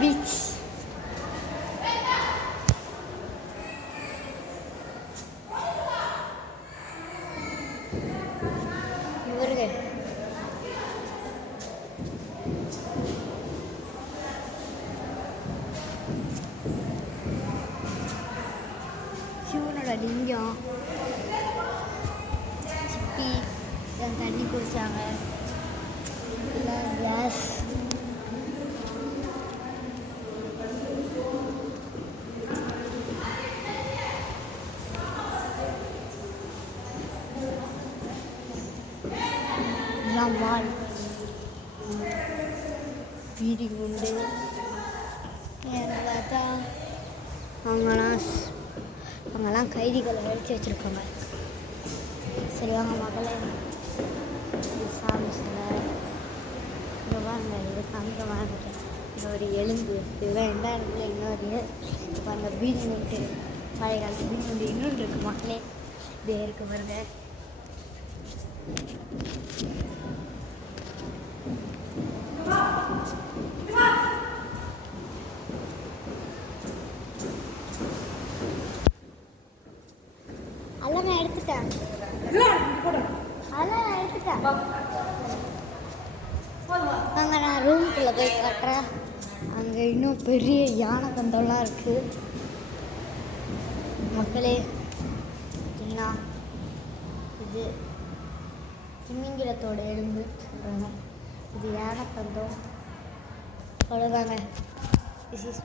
Beach. இவருங்க சிவனோட லிங்கம். சிப்பி தண்ணி குடிச்சாங்க. கேஸ். வால் வீடி உண்டு. பார்த்தா அவங்கெல்லாம் கைதிகளை அழிச்சு வச்சுருக்காங்க. சரி வாங்க மகளே, சாமி சிலை இங்கே வாங்க. இது அங்கே வாங்கிட்டு இது ஒரு எலும்பு. இதுதான் எந்த இடத்துல இன்னொரு இப்போ அந்த வீடு நோட்டு பழைய காலத்து வீடு நோட்டு இன்னொன்று இருக்குது மக்களே. இதே இருக்கு பாருங்க. அதெல்லாம் நான் எடுத்துட்டேன். அங்கே நான் ரூம்குள்ளே போய் காட்டுறேன். அங்கே இன்னும் பெரிய யானை கந்தம்லாம் இருக்குது மக்களே. பார்த்தீங்கன்னா இது திமிங்கிலத்தோட எலும்பு. இது யானை கந்தம். அவ்வளோதாங்க. This is